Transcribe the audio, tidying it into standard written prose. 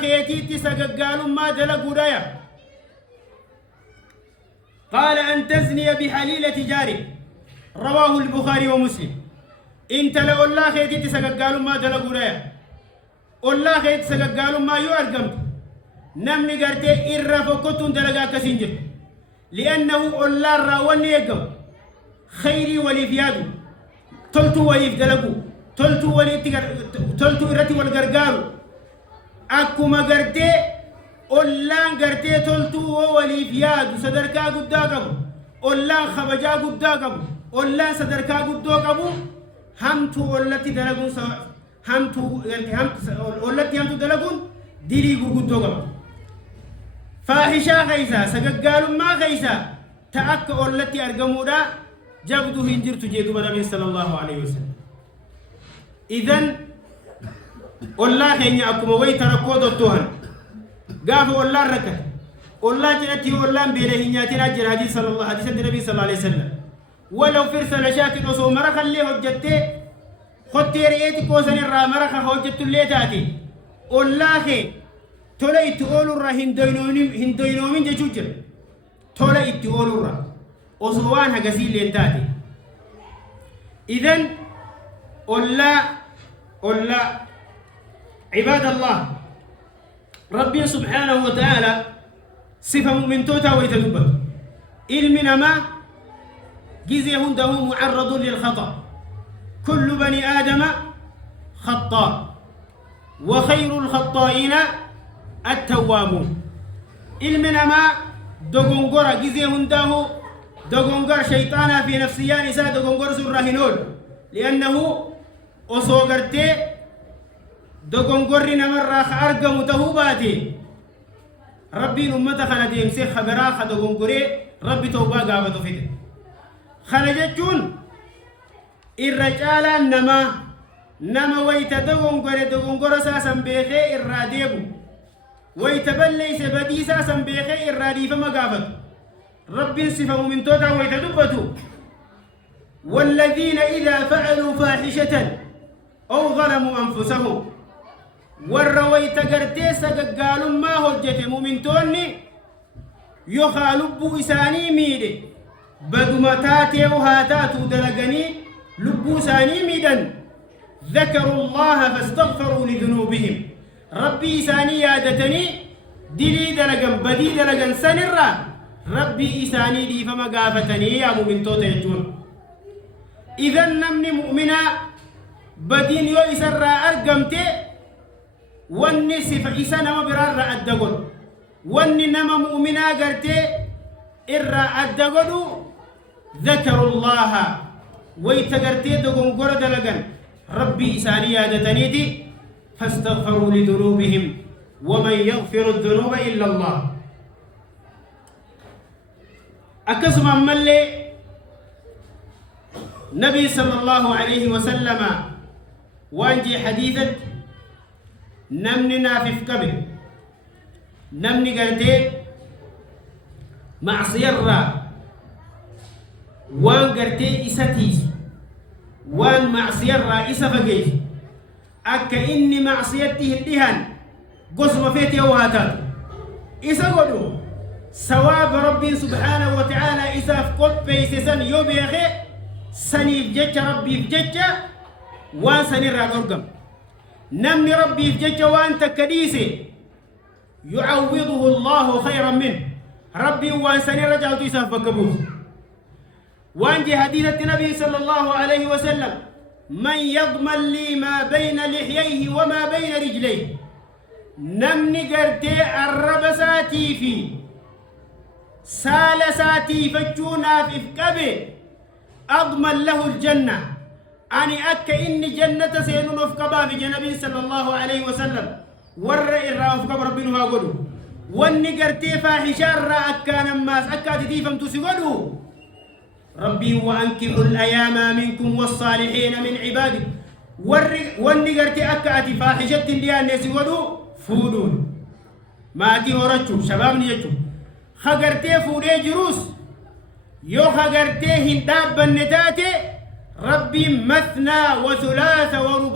خيتي تسققال ما دلقوا دايا قال أن تزني بحليلة جارك رواه البخاري ومسلم انت لو الله خيتي تسققال ما دلقوا دايا الله خيتي تسققال ما يؤرقمت نمني قرتي إرفقتون دلقا كسنجر لأنه الله راوني يقم خيري ولي فيادو تلتو ولي فدلقو تلتو إرتي والقرقارو أكو ما قرتي أولان قرتي تلتو ولي فيادو صدركا قداقبو أولان خبجا قداقبو أولان صدركا قداقبو همتو أولتي دلقون همتو أولتي همتو دلقون ديريقو قداقبو فاحشة خيسا سققال ما خيسا تأك أولتي أرقمودا جابدو هنجر تجيدو بدأ صلى الله عليه وسلم إذن الله خيني أكما ويتركو دوتوهن قافوا الله ركت الله جنتي الله بيره هنياتنا جرادي صلى الله عليه وسلم النبي صلى الله عليه وسلم ولو فرس لشاكي نصو مرخا اللي هجتي خطي رئيتي كوسن الرا مرخا هجتو اللي تاتي الله خي تولا يتقولوا الرا هندوينومين جوجر تولا يتقولوا الرا أصوان هجسيل لنتاتي إذن الله عباد الله ربي سبحانه وتعالى صفة من توتا ويتدبر علمنا ما جزي هنده معرض للخطأ كل بني آدم خطاء وخير الخطائين التوابون علمنا ما دغونغور جزي هنده دغونغور شيطانا في نفسيان إسا دغونغور سرهنول لأنه أصوغرتي دغونغوري نمر أرقم تهوباتي ربي أمتا خنا ديمسي خبرا خدغونغوري ربي توبا قابتو فيدي خنا جتون الرجال نما ويتا دغونغور ساسا بيخي الراديبو ويتبلي سبدي ساسا بيخي الرادي فما قابتو ربي صفه من توتا ويتدبتو والذين إذا فعلوا فاحشة أو ظلموا أنفسهم والرويت قرتيس قالوا ما هجت مؤمنتوني يخالبوا إساني ميدي بدمتاتي وهاتاتو دلقني لبوا إساني ميدا ذكروا الله فاستغفروا لذنوبهم ربي إساني يادتني دلي دلقن بدي دلقن سنرا ربي إساني لي فما قافتني يا مؤمنتوتا يجون إذا نمني مؤمنا بدين يو إسر أرقمتي واني صفة إسانا مبرار أدقل واني نما مؤمنا قرتي إرى أدقل ذكروا الله ويتقرتي دقون قرد لغن ربي إساني يادتنيتي فاستغفروا لذنوبهم ومن يغفر الذنوب إلا الله أكسم أمالي نبي صلى الله عليه وسلم وانجي حديثة نمني نافف كبه نمني قرتي معصية را وان قرتي إساتيس وان معصية را إسافقيس أكا إني معصيته الدهان قسم فيتي وهاتات إسا قدو سواب ربي سبحانه وتعالى إساف قد بيسسن يوبيخي سنيف جج ربي في جج وان سنير رقم نمني ربي في جج وان تكديسي يعوضه الله خيرا منه ربي وان سنير رجعت إساف بكبوس وان جي حديثة النبي صلى الله عليه وسلم من يضمن لي ما بين لحييه وما بين رجليه نمني قرتي الربساتي في سالساتي فجونا في فكبه أضمن له الجنة أني أكا إني جنة سينون وفقبا في جنبي صلى الله عليه وسلم ورّا إرّا وفقب ربنا قلوا واني قرتي فاحشار أكا نماس أكا تتيفم تسيقلوا ربي وأنكحوا الأيام منكم والصالحين من عبادك واني قرتي أكا فاحشة ديان نسيقلوا فودون ما أتي ورجو شباب نيجو خقرتي فودي جروس يو خقرتي هنداب النتاتي ربي مثنى وثلاث ورباع